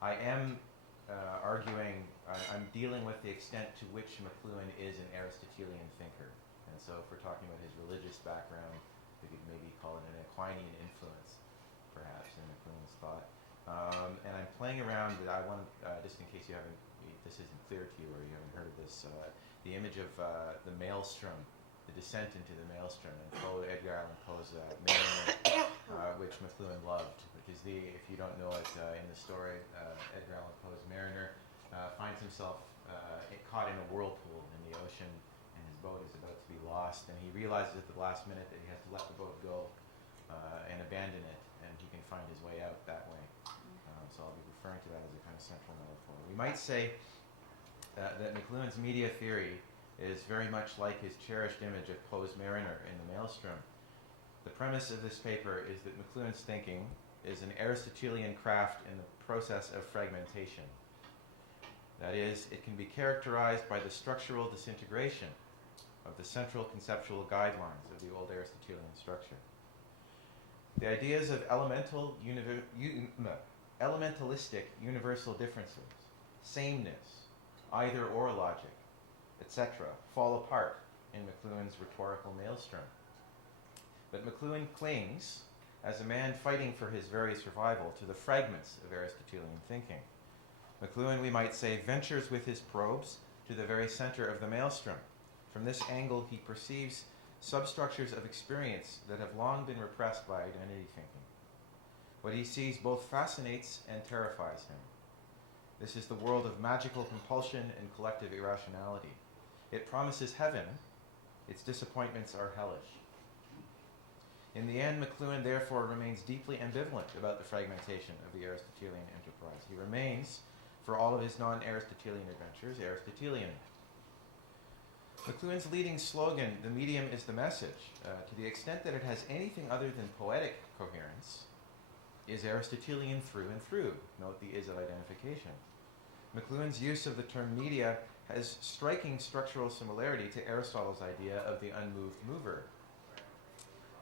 I am arguing, I'm dealing with the extent to which McLuhan is an Aristotelian thinker. And so if we're talking about his religious background, we could maybe call it an Aquinian influence, perhaps, in McLuhan's thought. And I'm playing around with, I want, just in case this isn't clear to you or you haven't heard of this, the image of the maelstrom, the descent into the maelstrom, and Edgar Allan Poe's Mariner, which McLuhan loved. Because if you don't know it, in the story, Edgar Allan Poe's Mariner finds himself caught in a whirlpool in the ocean, and his boat is about to be lost, and he realizes at the last minute that he has to let the boat go and abandon it, and he can find his way out that way. So I'll be referring to that as a kind of central metaphor. We might say that McLuhan's media theory is very much like his cherished image of Poe's Mariner in the Maelstrom. The premise of this paper is that McLuhan's thinking is an Aristotelian craft in the process of fragmentation. That is, it can be characterized by the structural disintegration of the central conceptual guidelines of the old Aristotelian structure. The ideas of elementalistic universal differences, sameness, either or logic, etc., fall apart in McLuhan's rhetorical maelstrom. But McLuhan clings, as a man fighting for his very survival, to the fragments of Aristotelian thinking. McLuhan, we might say, ventures with his probes to the very center of the maelstrom. From this angle, he perceives substructures of experience that have long been repressed by identity thinking. What he sees both fascinates and terrifies him. This is the world of magical compulsion and collective irrationality. It promises heaven. Its disappointments are hellish. In the end, McLuhan therefore remains deeply ambivalent about the fragmentation of the Aristotelian enterprise. He remains, for all of his non-Aristotelian adventures, Aristotelian. McLuhan's leading slogan, "The medium is the message," to the extent that it has anything other than poetic coherence, is Aristotelian through and through. Note the is of identification. McLuhan's use of the term media has striking structural similarity to Aristotle's idea of the unmoved mover,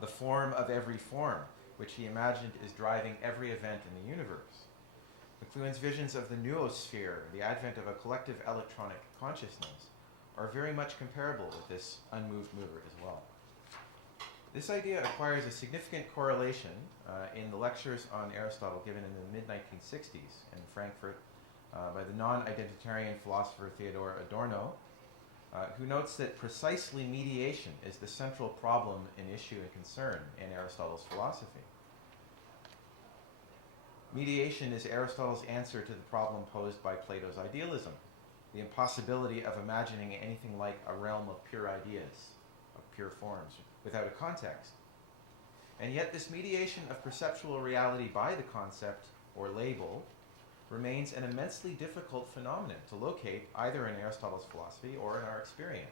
the form of every form, which he imagined is driving every event in the universe. McLuhan's visions of the noosphere, the advent of a collective electronic consciousness, are very much comparable with this unmoved mover as well. This idea acquires a significant correlation in the lectures on Aristotle given in the mid-1960s in Frankfurt by the non-identitarian philosopher Theodor Adorno, who notes that precisely mediation is the central problem and issue and concern in Aristotle's philosophy. Mediation is Aristotle's answer to the problem posed by Plato's idealism, the impossibility of imagining anything like a realm of pure ideas, of pure forms, without a context. And yet this mediation of perceptual reality by the concept or label remains an immensely difficult phenomenon to locate either in Aristotle's philosophy or in our experience.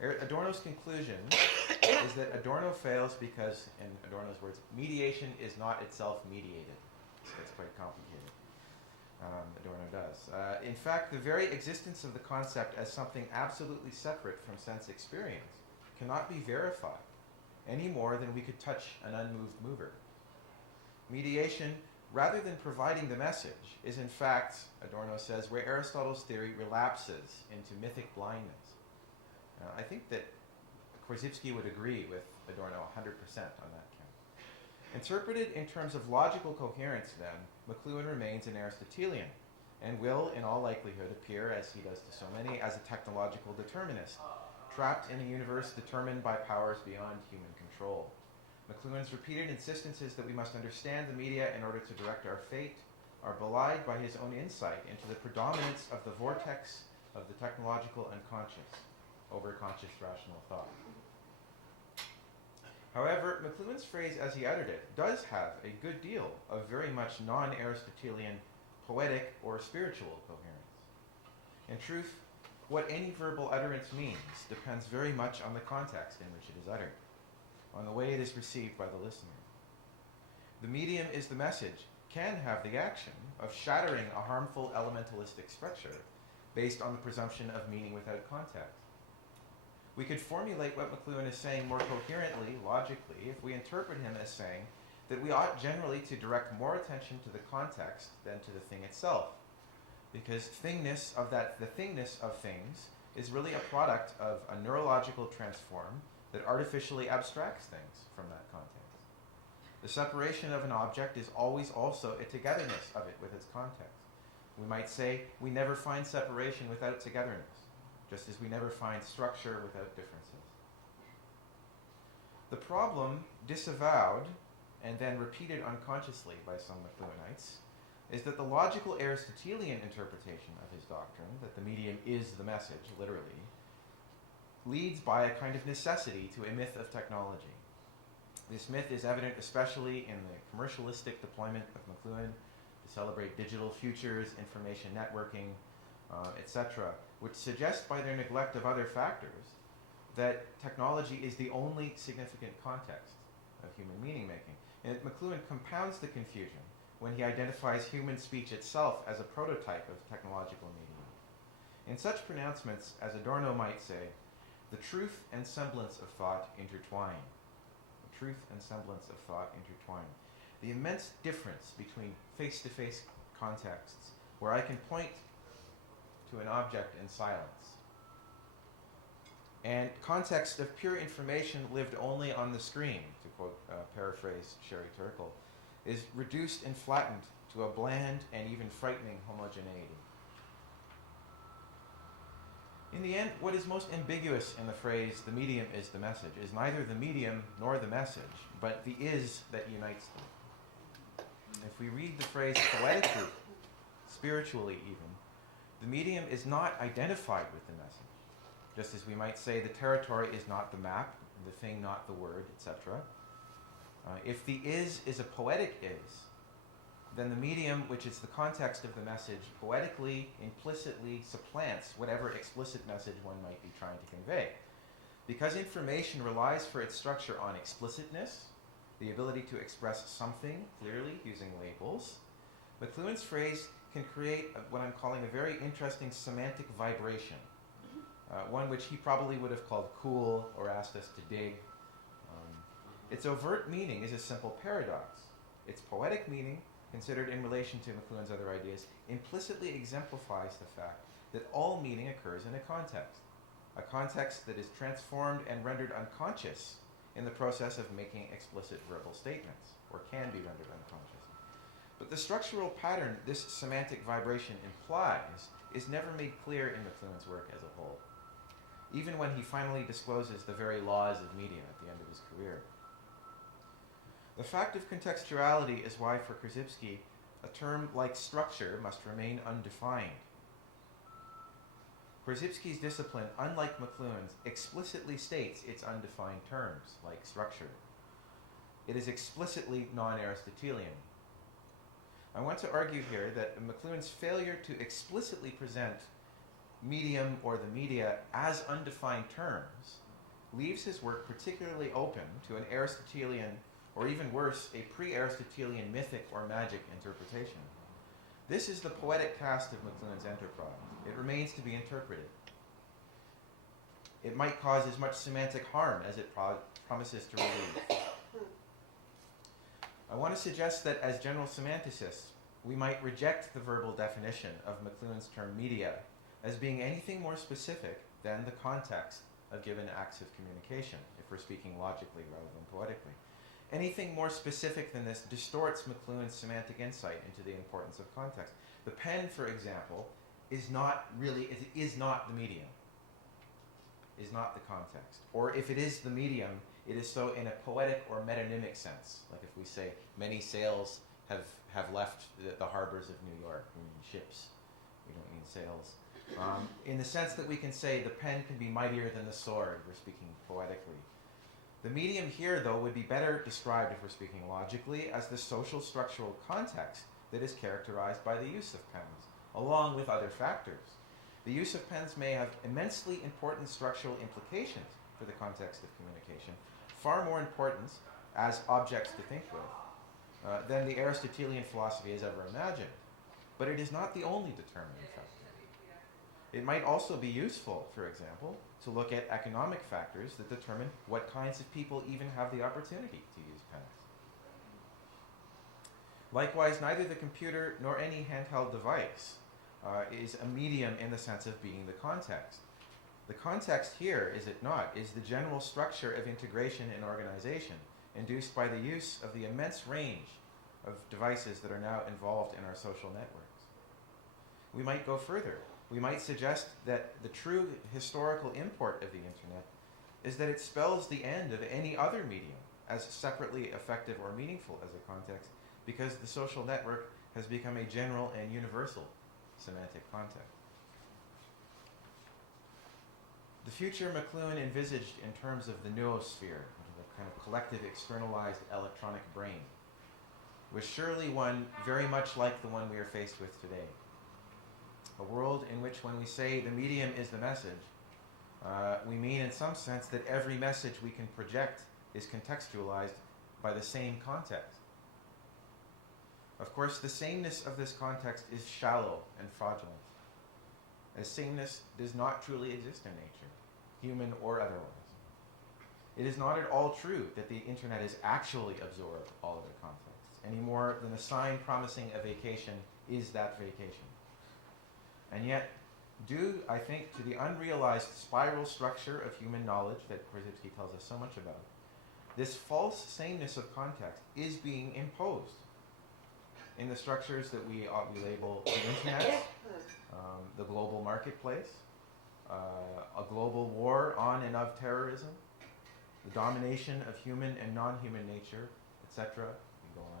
Adorno's conclusion is that Adorno fails because, in Adorno's words, mediation is not itself mediated. So that's quite complicated. Adorno does. In fact, the very existence of the concept as something absolutely separate from sense experience cannot be verified any more than we could touch an unmoved mover. Mediation, rather than providing the message, is in fact, Adorno says, where Aristotle's theory relapses into mythic blindness. I think that Korzybski would agree with Adorno 100% on that count. Interpreted in terms of logical coherence, then, McLuhan remains an Aristotelian and will, in all likelihood, appear, as he does to so many, as a technological determinist, trapped in a universe determined by powers beyond human control. McLuhan's repeated insistences that we must understand the media in order to direct our fate are belied by his own insight into the predominance of the vortex of the technological unconscious over conscious rational thought. However, McLuhan's phrase as he uttered it does have a good deal of very much non-Aristotelian poetic or spiritual coherence. In truth, what any verbal utterance means depends very much on the context in which it is uttered, on the way it is received by the listener. The medium is the message can have the action of shattering a harmful elementalistic structure based on the presumption of meaning without context. We could formulate what McLuhan is saying more coherently, logically, if we interpret him as saying that we ought generally to direct more attention to the context than to the thing itself, because the thingness of things is really a product of a neurological transform that artificially abstracts things from that context. The separation of an object is always also a togetherness of it with its context. We might say we never find separation without togetherness, just as we never find structure without differences. The problem, disavowed and then repeated unconsciously by some McLuhanites, is that the logical Aristotelian interpretation of his doctrine, that the medium is the message, literally, leads by a kind of necessity to a myth of technology. This myth is evident especially in the commercialistic deployment of McLuhan to celebrate digital futures, information networking, etc., which suggest by their neglect of other factors that technology is the only significant context of human meaning-making. And McLuhan compounds the confusion when he identifies human speech itself as a prototype of technological medium. In such pronouncements, as Adorno might say, the truth and semblance of thought intertwine. The truth and semblance of thought intertwine. The immense difference between face-to-face contexts, where I can point to an object in silence, and context of pure information lived only on the screen, to quote, paraphrase Sherry Turkle, is reduced and flattened to a bland and even frightening homogeneity. In the end, what is most ambiguous in the phrase, the medium is the message, is neither the medium nor the message, but the is that unites them. If we read the phrase poetically, spiritually even, the medium is not identified with the message, just as we might say the territory is not the map, the thing not the word, etc. If the is a poetic is, then the medium, which is the context of the message, poetically, implicitly supplants whatever explicit message one might be trying to convey. Because information relies for its structure on explicitness, the ability to express something clearly using labels, McLuhan's phrase can create what I'm calling a very interesting semantic vibration, one which he probably would have called cool or asked us to dig. Its overt meaning is a simple paradox. Its poetic meaning, considered in relation to McLuhan's other ideas, implicitly exemplifies the fact that all meaning occurs in a context that is transformed and rendered unconscious in the process of making explicit verbal statements, or can be rendered unconscious. But the structural pattern this semantic vibration implies is never made clear in McLuhan's work as a whole, even when he finally discloses the very laws of medium at the end of his career. The fact of contextuality is why, for Krzyzewski, a term like structure must remain undefined. Krzyzewski's discipline, unlike McLuhan's, explicitly states its undefined terms, like structure. It is explicitly non-Aristotelian. I want to argue here that McLuhan's failure to explicitly present medium or the media as undefined terms leaves his work particularly open to an Aristotelian, or even worse, a pre-Aristotelian mythic or magic interpretation. This is the poetic cast of McLuhan's enterprise. It remains to be interpreted. It might cause as much semantic harm as it promises to relieve. I want to suggest that as general semanticists, we might reject the verbal definition of McLuhan's term media as being anything more specific than the context of given acts of communication, if we're speaking logically rather than poetically. Anything more specific than this distorts McLuhan's semantic insight into the importance of context. The pen, for example, is not the medium, is not the context. Or if it is the medium, it is so in a poetic or metonymic sense. Like if we say, many sails have left the harbors of New York. We mean ships. We don't mean sails. In the sense that we can say the pen can be mightier than the sword, we're speaking poetically. The medium here, though, would be better described, if we're speaking logically, as the social structural context that is characterized by the use of pens, along with other factors. The use of pens may have immensely important structural implications for the context of communication, far more important as objects to think with than the Aristotelian philosophy has ever imagined. But it is not the only determining factor. It might also be useful, for example, to look at economic factors that determine what kinds of people even have the opportunity to use pens. Likewise, neither the computer nor any handheld device is a medium in the sense of being the context. The context here, is it not, is the general structure of integration and organization induced by the use of the immense range of devices that are now involved in our social networks. We might go further. We might suggest that the true historical import of the internet is that it spells the end of any other medium as separately effective or meaningful as a context, because the social network has become a general and universal semantic context. The future McLuhan envisaged in terms of the noosphere, the kind of collective externalized electronic brain, was surely one very much like the one we are faced with today. A world in which, when we say the medium is the message, we mean in some sense that every message we can project is contextualized by the same context. Of course, the sameness of this context is shallow and fraudulent, as sameness does not truly exist in nature, human or otherwise. It is not at all true that the internet has actually absorbed all of the contexts, any more than a sign promising a vacation is that vacation. And yet, due, I think, to the unrealized spiral structure of human knowledge that Krzyzewski tells us so much about, this false sameness of context is being imposed in the structures that we label the internet, the global marketplace, a global war on and of terrorism, the domination of human and non-human nature, etc. You go on.